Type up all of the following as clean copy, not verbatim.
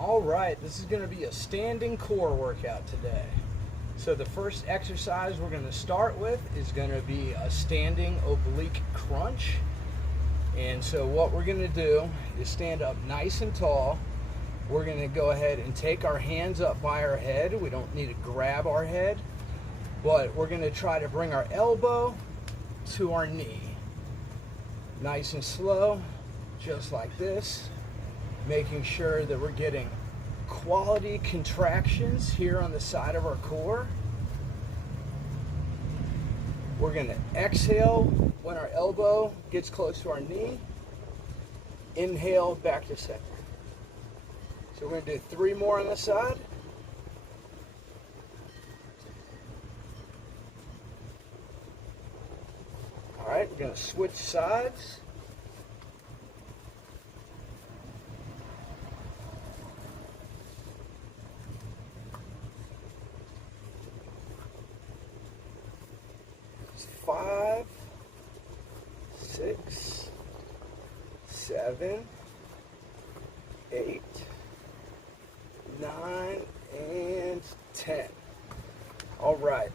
All right, this is going to be a standing core workout today. So the first exercise we're going to start with is going to be a standing oblique crunch. And so what we're going to do is stand up nice and tall. We're going to go ahead and take our hands up by our head. We don't need to grab our head, but we're going to try to bring our elbow to our knee. Nice and slow, just like this. Making sure that we're getting quality contractions here on the side of our core. We're going to exhale when our elbow gets close to our knee. Inhale back to center. So we're going to do 3 more on the side. All right, we're going to switch sides. Five, 6, 7, 8, 9, and 10. All right.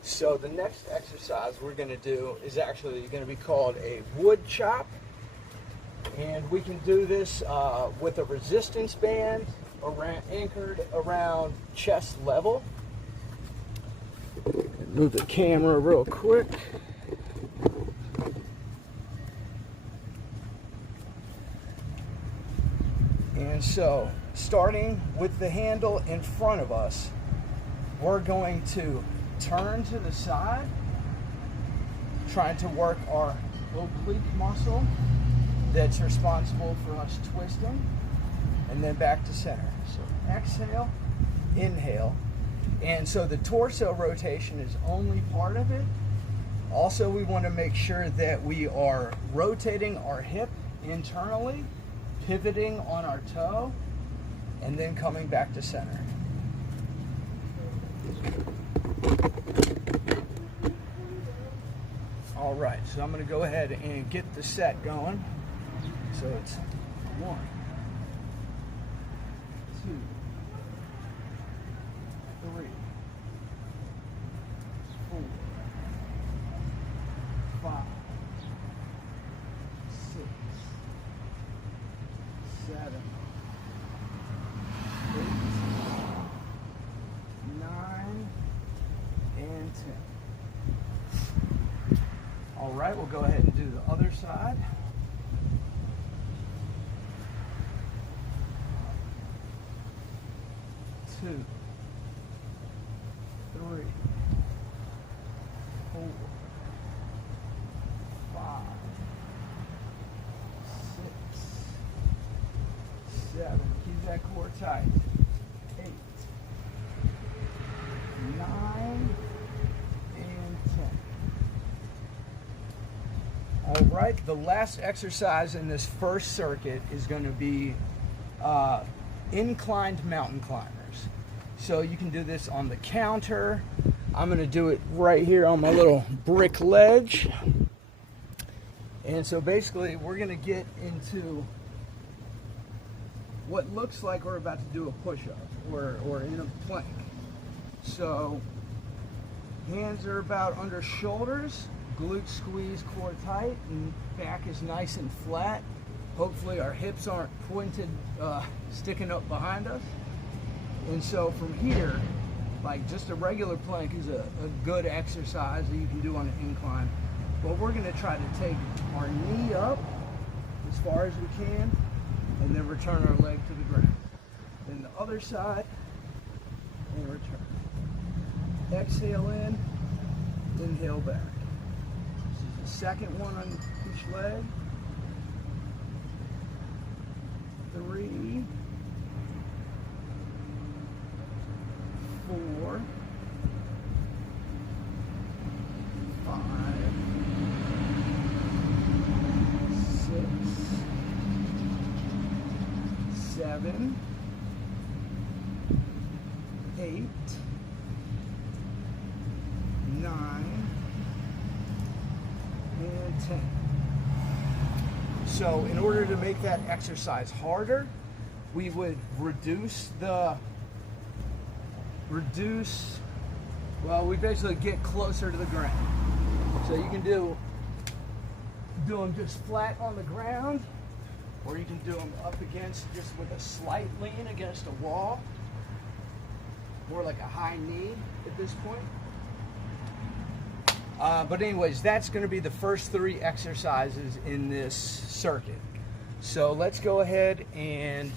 So the next exercise we're going to do is actually going to be called a wood chop. And we can do this with a resistance band anchored around chest level. Move the camera real quick. And so, starting with the handle in front of us, we're going to turn to the side, trying to work our oblique muscle that's responsible for us twisting, and then back to center. So exhale, inhale. And so the torso rotation is only part of it. Also, we want to make sure that we are rotating our hip internally, pivoting on our toe, and then coming back to center. All right, so I'm going to go ahead and get the set going. So it's 1, 2, 3, 4, 5, 6, 7, 8, 9, and 10. All right, we'll go ahead and do the other side. 2, 3, 4, 5, 6, 7. Keep that core tight. 8, 9, and 10. All right, the last exercise in this first circuit is going to be inclined mountain climbers. So you can do this on the counter. I'm going to do it right here on my little brick ledge. And so basically we're going to get into what looks like we're about to do a push-up or in a plank. So hands are about under shoulders, glutes squeeze, core tight, and back is nice and flat. Hopefully our hips aren't pointed, sticking up behind us. And so from here, like just a regular plank is a good exercise that you can do on an incline. But we're going to try to take our knee up as far as we can and then return our leg to the ground. Then the other side and return. Exhale in, inhale back. This is the second one on each leg. 3, 4, 5, 6, 7, 8, 9, and 10. So in order to make that exercise harder, we would well, we basically get closer to the ground. So you can do them just flat on the ground, or you can do them up against, just with a slight lean against a wall, more like a high knee at this point. But anyways, that's going to be the first 3 exercises in this circuit. So let's go ahead and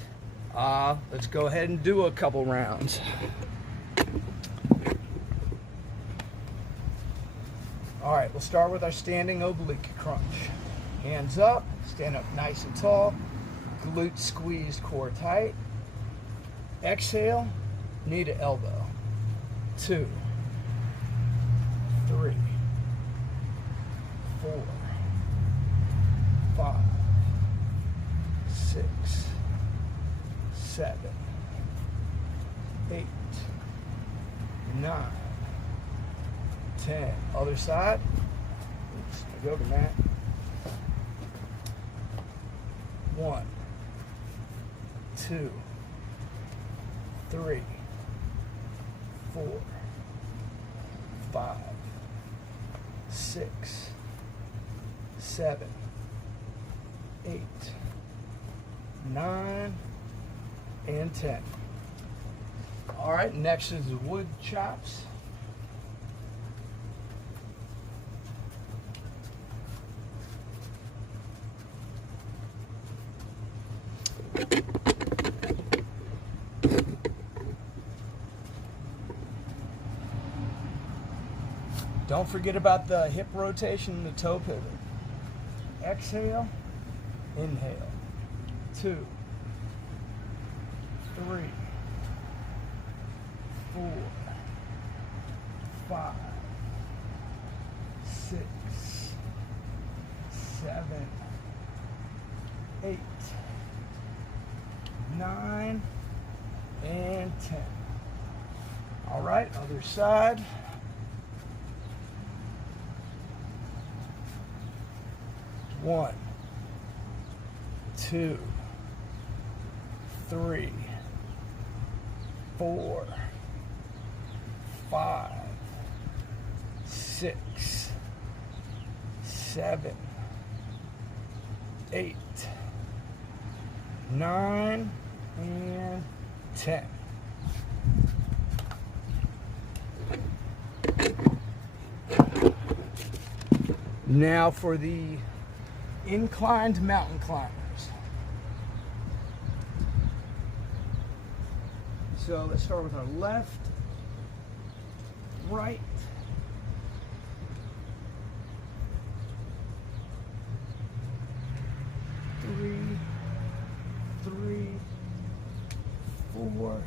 do a couple rounds. All right, we'll start with our standing oblique crunch. Hands up, stand up nice and tall, glute squeezed, core tight. Exhale, knee to elbow. 2, 3, 4, 5, 6, 7, 8, 9, 10. Other side. Oops, my yoga mat. 1, 2, 3, 4, 5, 6, 7, 8, 9, and 10. All right, next is the wood chops. Don't forget about the hip rotation and the toe pivot. Exhale, inhale. 2, 3, 4, 5, 6, 7, 8, 9, and 10. All right, other side. 1, 2, 3, 4, 5, 6, 7, 8, 9, and 10. Now for the inclined mountain climbers. So let's start with our left, right, three, 4,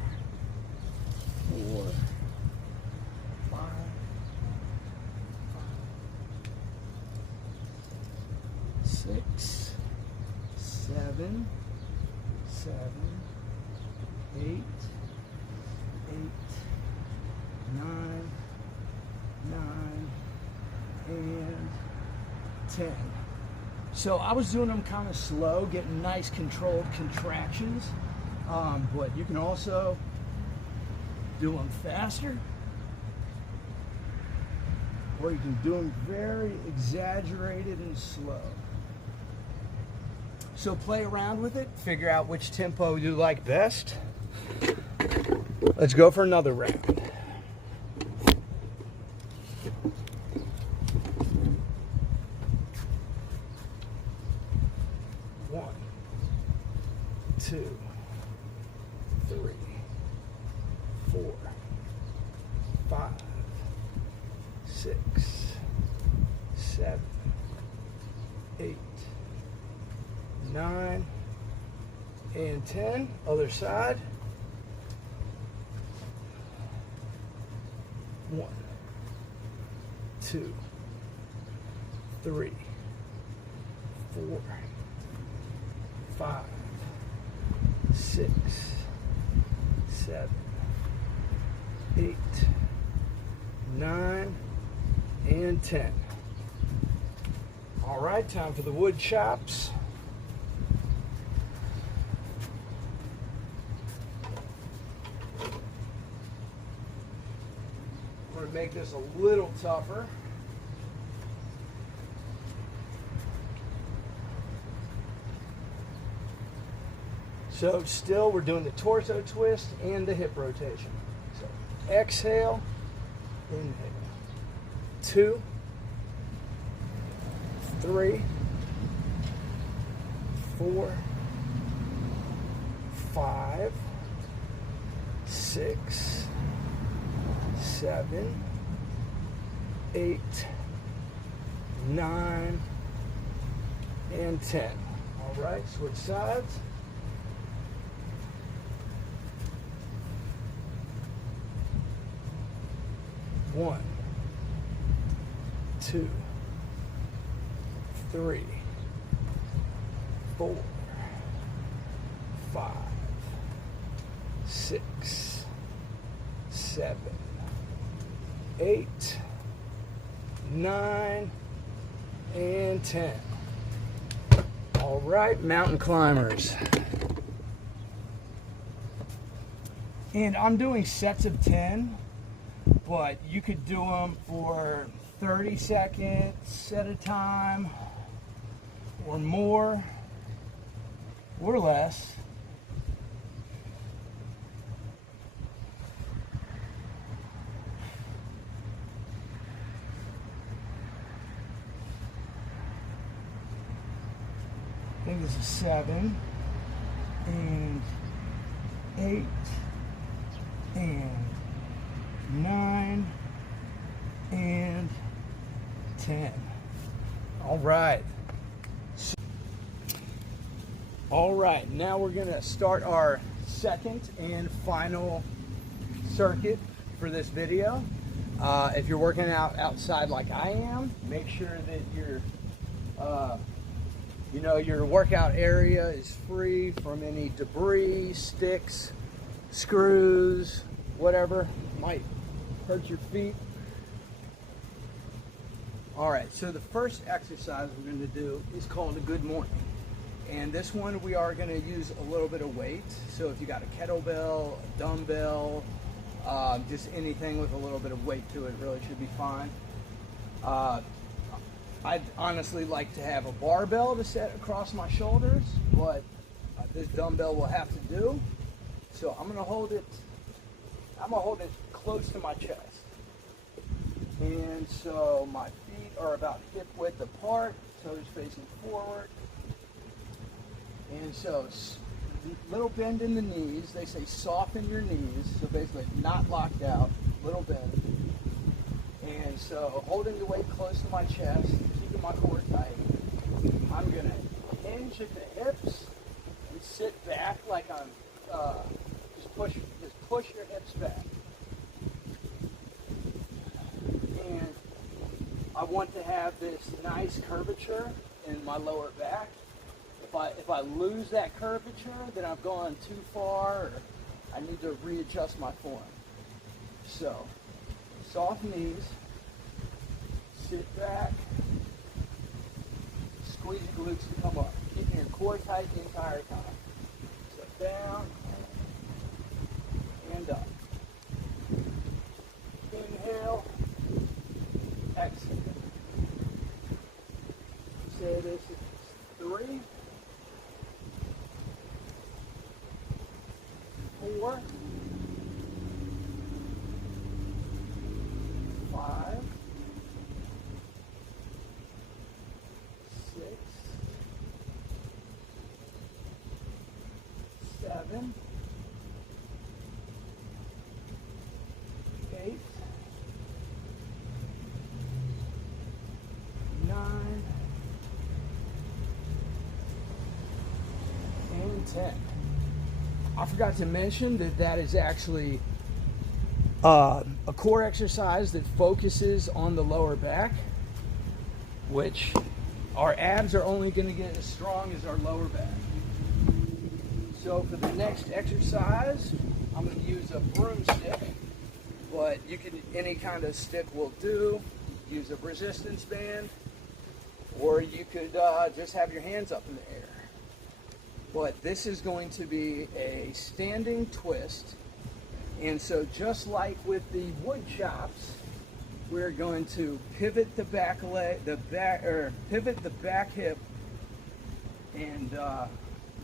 5, 6, 7, 8, 9, and 10. So I was doing them kind of slow, getting nice controlled contractions, but you can also do them faster, or you can do them very exaggerated and slow. So play around with it, figure out which tempo you like best. Let's go for another round. One, 2, 3, 4, 5, 6, 7, 8, 9, and 10. Other side. 1, 2, 3, 4, 5, 6, 7, 8, 9, and 10. All right, time for the wood chops. make this a little tougher. So still we're doing the torso twist and the hip rotation. So exhale, inhale. 2, 3, 4, 5, 6, 7, 8, 9, and 10. All right, switch sides. One, 2, 3, 4, 5, 6, 7, 8, 9, and 10. All right, mountain climbers. And I'm doing sets of 10, but you could do them for 30 seconds at a time, or more, or less. I think this is 7, and 8, and 9, and 10. All right. All right, now we're gonna start our second and final circuit for this video. If you're working out outside like I am, make sure that your workout area is free from any debris, sticks, screws, whatever might hurt your feet. All right, so the first exercise we're going to do is called a good morning. And this one we are going to use a little bit of weight. So if you got a kettlebell, a dumbbell, just anything with a little bit of weight to it really should be fine. I'd honestly like to have a barbell to set across my shoulders, but this dumbbell will have to do. So I'm going to hold it close to my chest. And so my feet are about hip width apart, toes facing forward. And so little bend in the knees. They say soften your knees. So basically not locked out, little bend. And so holding the weight close to my chest, keeping my core tight. I'm going to hinge at the hips and sit back like I'm, just push your hips back. And I want to have this nice curvature in my lower back. If I lose that curvature, then I've gone too far, or I need to readjust my form. So, soft knees, sit back, squeeze your glutes to come up, keeping your core tight the entire time. So down and up. Inhale, exhale. Say this is 3, 4, 5, 6, 7, 8, 9, and 10. I forgot to mention that is actually a core exercise that focuses on the lower back, which our abs are only going to get as strong as our lower back. So for the next exercise, I'm going to use a broomstick, but any kind of stick will do. Use a resistance band, or you could just have your hands up in the air. But this is going to be a standing twist. And so just like with the wood chops, we're going to pivot the back leg, pivot the back hip, and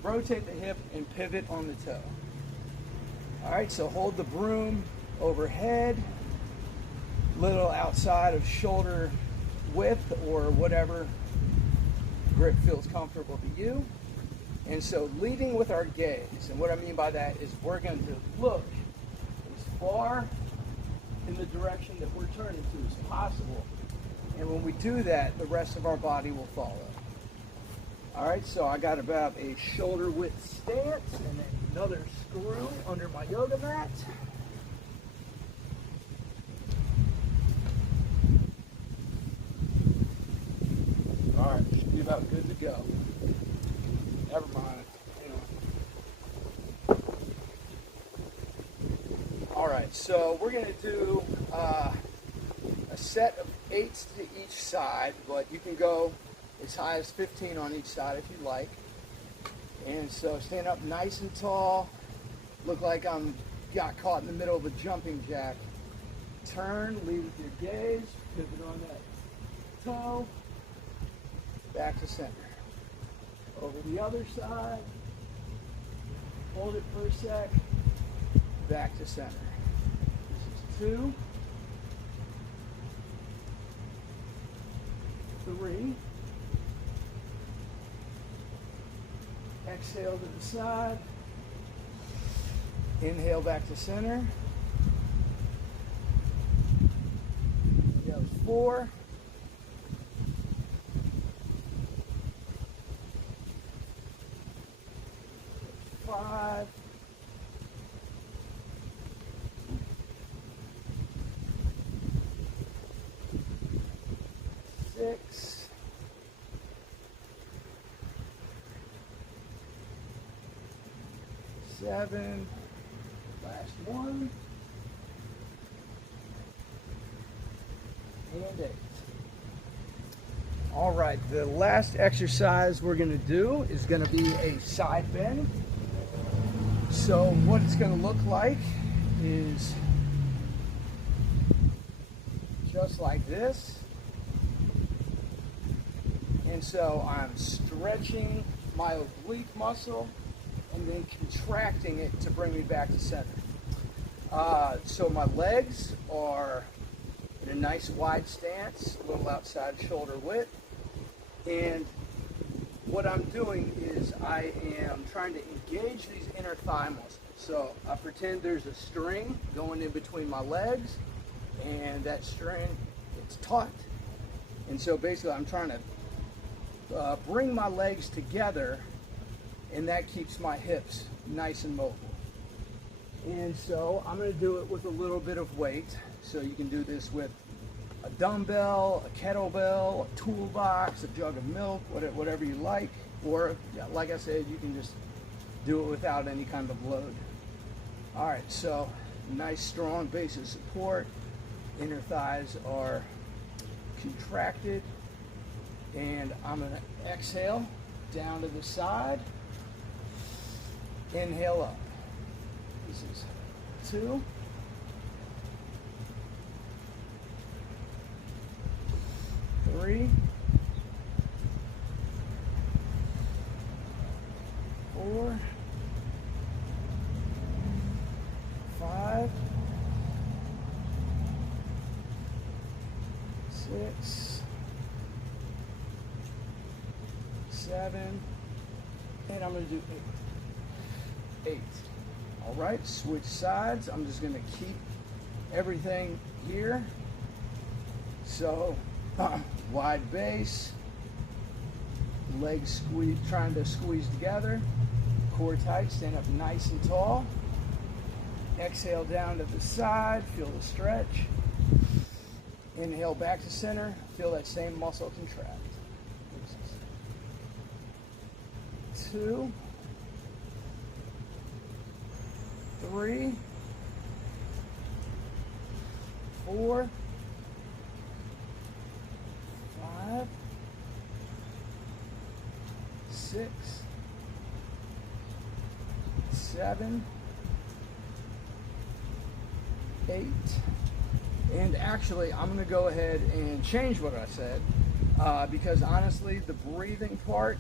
rotate the hip and pivot on the toe. All right, so hold the broom overhead, little outside of shoulder width or whatever grip feels comfortable to you. And so leading with our gaze, and what I mean by that is we're going to look as far in the direction that we're turning to as possible. And when we do that, the rest of our body will follow. All right, so I got about a shoulder width stance and then another screw under my yoga mat. All right, should be about good to go. Never mind. All right, so we're going to do a set of 8s to each side, but you can go as high as 15 on each side if you like. And so stand up nice and tall. Look like I'm got caught in the middle of a jumping jack. Turn, lead with your gaze, pivot on that toe, back to center. Over the other side, hold it for a sec, back to center. This is 2, 3. Exhale to the side. Inhale back to center. That was 4. 5. 6. 7. Last one. And 8. All right, the last exercise we're going to do is going to be a side bend. So what it's going to look like is just like this. And so I'm stretching my oblique muscle and then contracting it to bring me back to center. So my legs are in a nice wide stance, a little outside shoulder width. And what I'm doing is I am trying to engage these inner thigh muscles. So I pretend there's a string going in between my legs, and that string, it's taut. And so basically I'm trying to bring my legs together, and that keeps my hips nice and mobile. And so I'm going to do it with a little bit of weight. So you can do this with a dumbbell, a kettlebell, a toolbox, a jug of milk, whatever you like. Or, like I said, you can just do it without any kind of load. All right, so nice strong base of support. Inner thighs are contracted. And I'm going to exhale down to the side. Inhale up. This is 2. 3. 4. 5. 6. 7. And I'm going to do 8. 8. All right, switch sides. I'm just going to keep everything here. So, wide base, legs squeeze, trying to squeeze together, core tight, stand up nice and tall. Exhale down to the side, feel the stretch. Inhale back to center, feel that same muscle contract. 2, 3, 4, 5, 6, 7, 8, And actually, I'm going to go ahead and change what I said because honestly, the breathing part,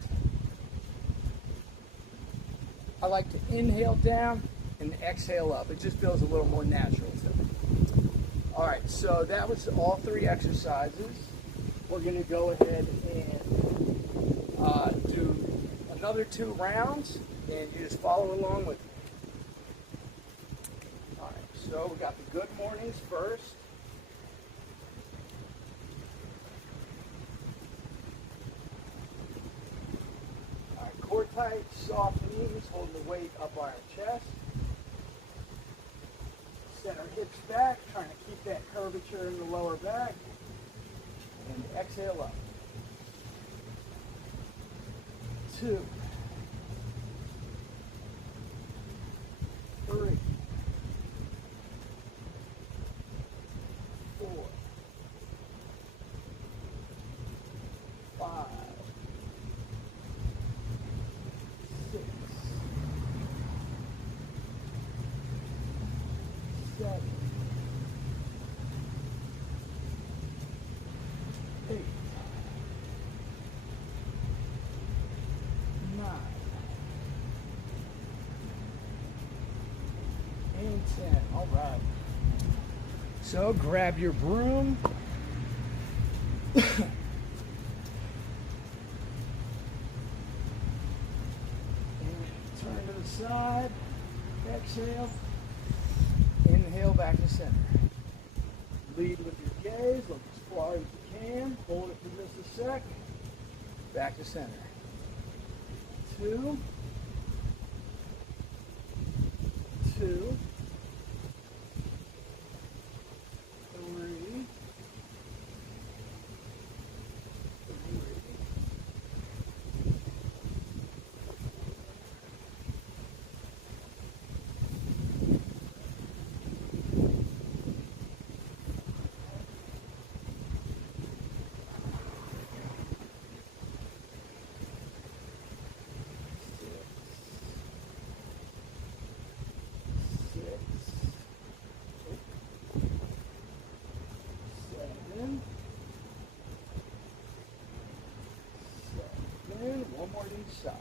I like to inhale down and exhale up. It just feels a little more natural to me. All right, so that was all 3 exercises. We're going to go ahead and do another 2 rounds, and you just follow along with me. All right, so we got the good mornings first. All right, core tight, soft knees, holding the weight up by our chest. Set our hips back, trying to keep that curvature in the lower back. And exhale up. 2, 3, 4, 5, 6, 7, 8, 9, and 10. All right. So grab your broom. And turn to the side. Exhale. Inhale back to center. Lead with your gaze. Look as far as you can. Hold it for just a sec. Back to center. 2, 2, 3, 1 more to each side.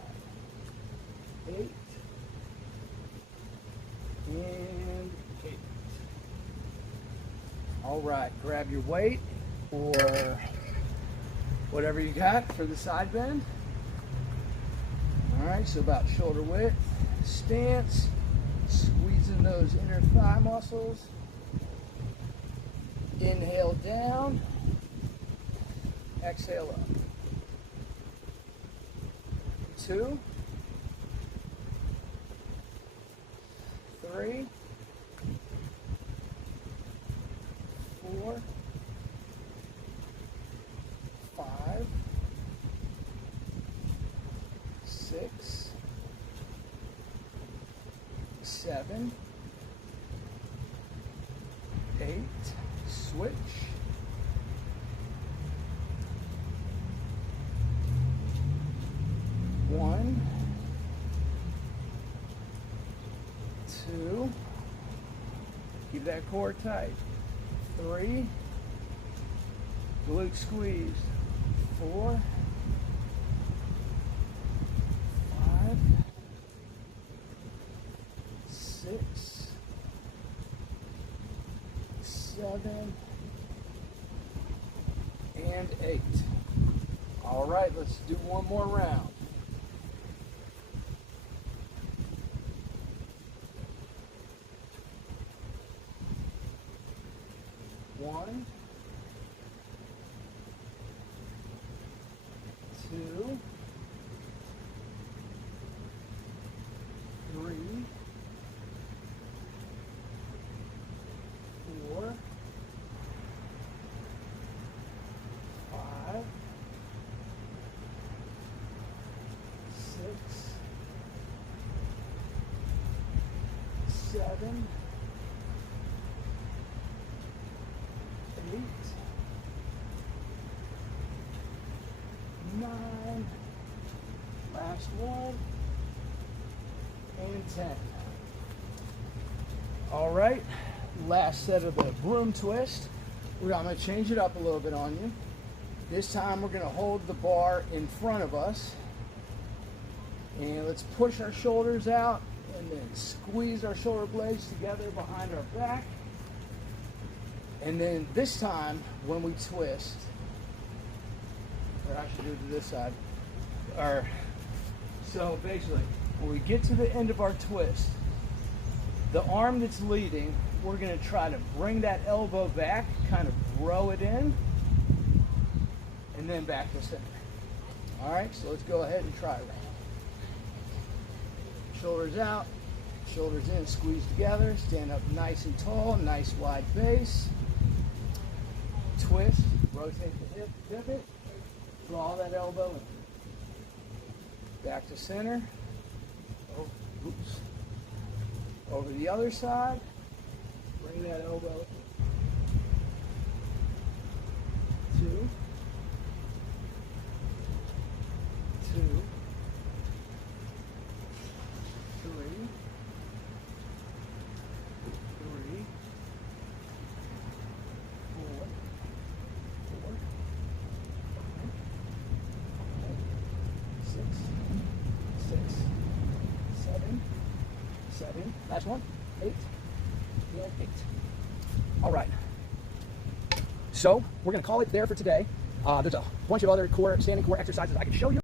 8 and 8. All right, grab your weight or whatever you got for the side bend. All right, so about shoulder width. Stance, squeezing those inner thigh muscles. Inhale down, exhale up. 2, 3, 4, 5, 6, 7, 8, switch. 1, 2, keep that core tight. 3, glute squeeze. 4, 5, 6, 7, and 8. All right, let's do one more round. 1, 2, 3, 4, 5, 6, 7, 8, 9, last one, and 10. All right, last set of the broom twist. I'm going to change it up a little bit on you. This time we're going to hold the bar in front of us. And let's push our shoulders out and then squeeze our shoulder blades together behind our back. And then this time when we twist, or I should do it to this side, so basically when we get to the end of our twist, the arm that's leading, we're going to try to bring that elbow back, kind of row it in, and then back to center. All right, so let's go ahead and try that. Shoulders out, shoulders in, squeeze together, stand up nice and tall, nice wide base. Twist, rotate the hip, pivot, draw that elbow in. Back to center. Oh, oops. Over the other side, bring that elbow in. 2, 2, 3, 4, 6, 7. Last one. 8. Yeah, 8. All right. So we're going to call it there for today. There's a bunch of other standing core exercises I can show you.